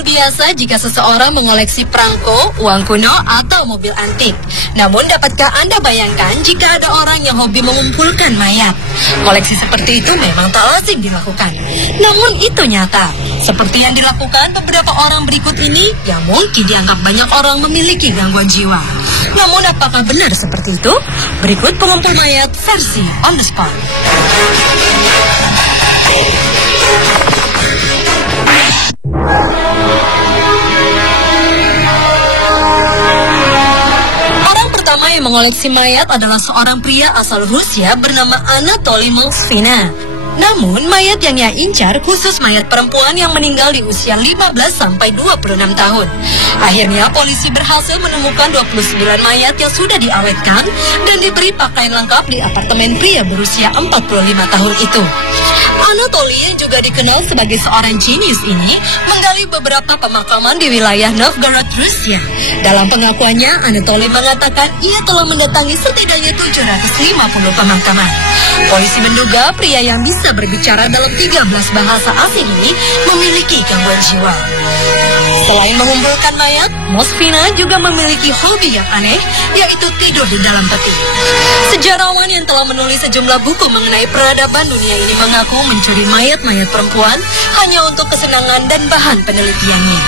hal biasa jika seseorang mengoleksi perangko, uang kuno, atau mobil antik. Namun, dapatkah Anda bayangkan jika ada orang yang hobi mengumpulkan mayat? Koleksi seperti itu memang tak lazim dilakukan. Namun, itu nyata. Seperti yang dilakukan beberapa orang berikut ini, yang mungkin dianggap banyak orang memiliki gangguan jiwa. Namun, apakah benar seperti itu? Berikut pengumpul mayat versi on the spot. Orang pertama yang mengoleksi mayat adalah seorang pria asal Rusia bernama Anatoly Moskvina. Namun, mayat yang ia incar khusus mayat perempuan yang meninggal di usia 15-26 tahun. Akhirnya, polisi berhasil menemukan 29 mayat yang sudah diawetkan dan diberi pakaian lengkap di apartemen pria berusia 45 tahun itu. Anatoly yang juga dikenal sebagai seorang jenius ini menggali beberapa pemakaman di wilayah Novgorod, Rusia. Dalam pengakuannya, Anatoly mengatakan ia telah mendatangi setidaknya 750 pemakaman. Polisi menduga pria yang bisa berbicara dalam 13 bahasa asing ini memiliki gangguan jiwa. Selain mengumpulkan mayat, Moskvina juga memiliki hobi yang aneh, yaitu tidur di dalam peti. Sejarawan yang telah menulis sejumlah buku mengenai peradaban dunia ini mengaku mencuri mayat-mayat perempuan hanya untuk kesenangan dan bahan penelitiannya.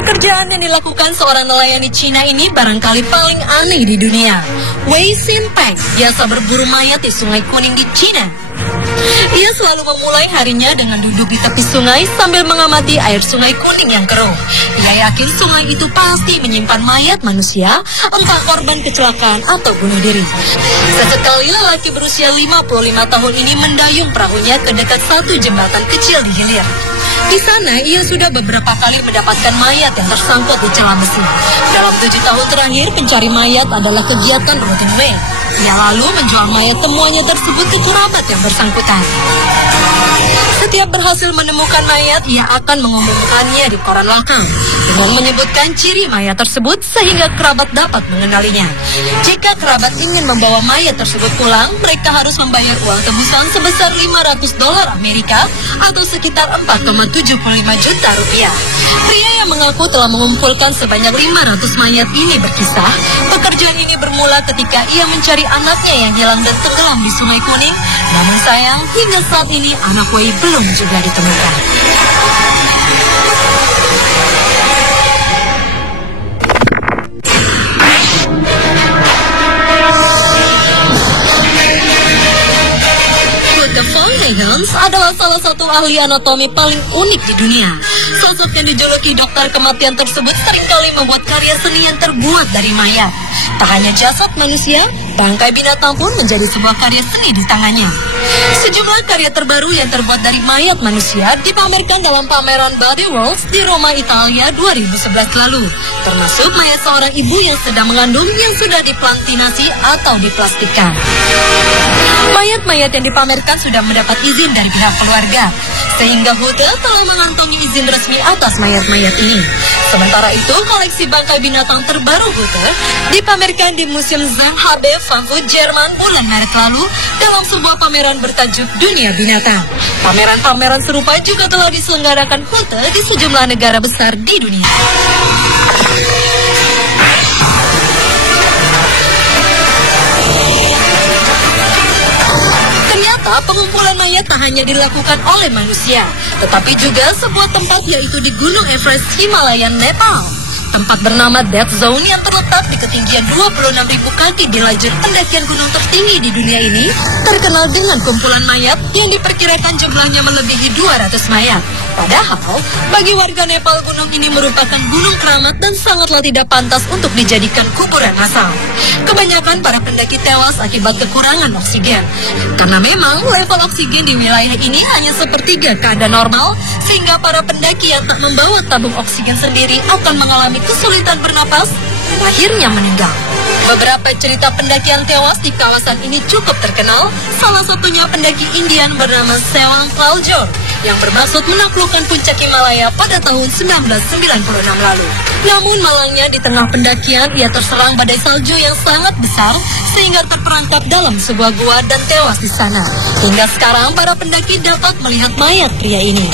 Pekerjaan yang dilakukan seorang nelayan di Cina ini barangkali paling aneh di dunia. Wei Xinpeng biasa berburu mayat di Sungai Kuning di Cina. Ia selalu memulai harinya dengan duduk di tepi sungai sambil mengamati air Sungai Kuning yang keruh. Ia yakin sungai itu pasti menyimpan mayat manusia, entah korban kecelakaan atau bunuh diri. Sesekali lelaki berusia 55 tahun ini mendayung perahunya ke dekat satu jembatan kecil di hilir. Di sana, ia sudah beberapa kali mendapatkan mayat yang tersangkut di celah besi. Dalam 7 tahun terakhir, pencari mayat adalah kegiatan rutin Wei. Ia lalu menjual mayat temuannya tersebut ke kerabat yang bersangkutan. Setiap berhasil menemukan mayat, ia akan mengumumkannya di koran lokal dengan menyebutkan ciri mayat tersebut sehingga kerabat dapat mengenalinya. Jika kerabat ingin membawa mayat tersebut pulang, mereka harus membayar uang tebusan sebesar $500 Amerika atau sekitar 4,75 juta rupiah. Pria yang mengaku telah mengumpulkan sebanyak 500 mayat ini berkisah, pekerjaan ini bermula ketika ia mencari anaknya yang hilang dan tenggelam di Sungai Kuning. Namun sayang, hingga saat ini anak Wei belum juga ditemukan. Hans adalah salah satu ahli anatomi paling unik di dunia. Sosok yang dijuluki dokter kematian tersebut seringkali membuat karya seni yang terbuat dari mayat. Tak hanya jasad manusia, bangkai binatang pun menjadi sebuah karya seni di tangannya. Sejumlah karya terbaru yang terbuat dari mayat manusia dipamerkan dalam pameran Body Worlds di Roma, Italia 2011 lalu. Termasuk mayat seorang ibu yang sedang mengandung yang sudah diplantinasi atau diplastikan. Mayat-mayat yang dipamerkan sudah mendapat izin dari pihak keluarga, sehingga Hute telah mengantongi izin resmi atas mayat-mayat ini. Sementara itu, koleksi bangkai binatang terbaru Hute dipamerkan di Museum ZHB Frankfurt, Jerman bulan Maret lalu dalam sebuah pameran bertajuk Dunia Binatang. Pameran-pameran serupa juga telah diselenggarakan Hute di sejumlah negara besar di dunia. Pengumpulan mayat tak hanya dilakukan oleh manusia, tetapi juga sebuah tempat yaitu di Gunung Everest, Himalaya, Nepal. Tempat bernama Death Zone yang terletak di ketinggian 26.000 kaki di lajur pendakian gunung tertinggi di dunia ini terkenal dengan kumpulan mayat yang diperkirakan jumlahnya melebihi 200 mayat. Padahal, bagi warga Nepal gunung ini merupakan gunung keramat dan sangatlah tidak pantas untuk dijadikan kuburan massal. Kebanyakan para pendaki tewas akibat kekurangan oksigen. Karena memang level oksigen di wilayah ini hanya sepertiga keadaan normal, sehingga para pendaki yang tak membawa tabung oksigen sendiri akan mengalami kesulitan bernapas dan akhirnya meninggal. Beberapa cerita pendakian tewas di kawasan ini cukup terkenal, salah satunya pendaki Indian bernama Sewang Paljor yang bermaksud menaklukkan puncak Himalaya pada tahun 1996 lalu. Namun malangnya di tengah pendakian ia terserang badai salju yang sangat besar sehingga terperangkap dalam sebuah gua dan tewas di sana. Hingga sekarang para pendaki dapat melihat mayat pria ini.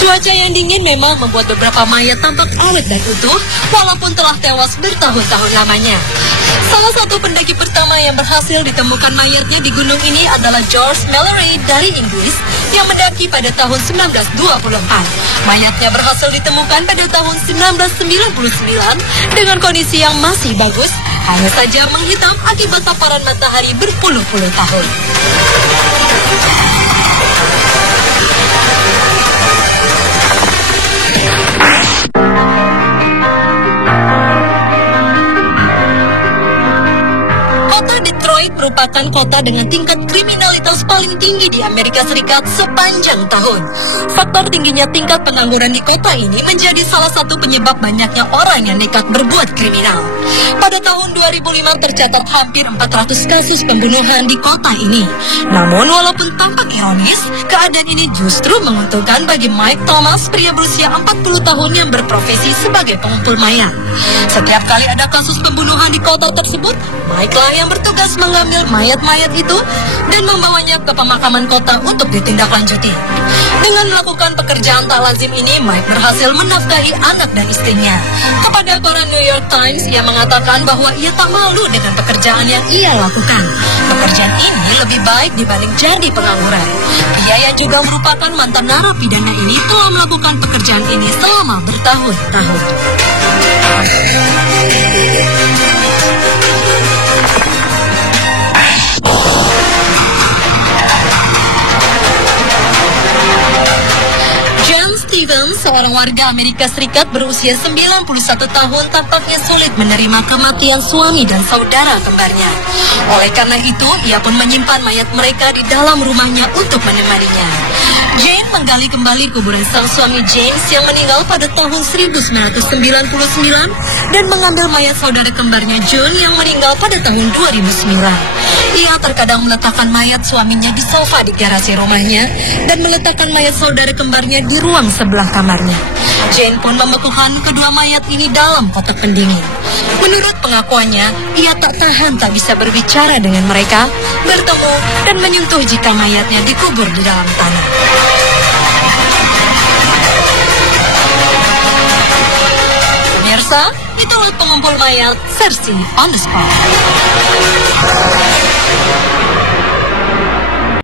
Cuaca yang dingin memang membuat beberapa mayat tampak awet dan utuh walaupun telah tewas bertahun-tahun lamanya. Salah satu pendaki pertama yang berhasil ditemukan mayatnya di gunung ini adalah George Mallory dari Inggris yang mendaki pada tahun 1924. Mayatnya berhasil ditemukan pada tahun 1999 dengan kondisi yang masih bagus, hanya saja menghitam akibat paparan matahari berpuluh-puluh tahun. Merupakan kota dengan tingkat kriminalitas paling tinggi di Amerika Serikat sepanjang tahun. Faktor tingginya tingkat pengangguran di kota ini menjadi salah satu penyebab banyaknya orang yang nekat berbuat kriminal. Pada tahun 2005 tercatat hampir 400 kasus pembunuhan di kota ini. Namun walaupun tampak ironis, keadaan ini justru menguntungkan bagi Mike Thomas, pria berusia 40 tahun yang berprofesi sebagai pengumpul mayat. Setiap kali ada kasus pembunuhan di kota tersebut, Mike lah yang bertugas mengambil mayat-mayat itu dan membawanya ke pemakaman kota untuk ditindaklanjuti. Dengan melakukan pekerjaan tak lazim ini, Mike berhasil menafkahi anak dan istrinya. Kepada koran New York Times, ia mengatakan bahwa ia tak malu dengan pekerjaan yang ia lakukan. Pekerjaan ini lebih baik dibanding jadi pengangguran. Pria yang juga merupakan mantan narapidana ini telah melakukan pekerjaan ini selama bertahun-tahun. Seorang warga Amerika Serikat berusia 91 tahun tampaknya sulit menerima kematian suami dan saudara kembarnya. Oleh karena itu, ia pun menyimpan mayat mereka di dalam rumahnya untuk menemaninya. Jane menggali kembali kuburan sang suami James yang meninggal pada tahun 1999 dan mengambil mayat saudara kembarnya John yang meninggal pada tahun 2009. Ia terkadang meletakkan mayat suaminya di sofa di garasi rumahnya dan meletakkan mayat saudara kembarnya di ruang sebelah kamarnya. Jane pun membekukan kedua mayat ini dalam kotak pendingin. Menurut pengakuannya, ia tak tahan tak bisa berbicara dengan mereka, bertemu dan menyentuh jika mayatnya dikubur di dalam tanah. Pemirsa, itulah pengumpul mayat versi On The Spot.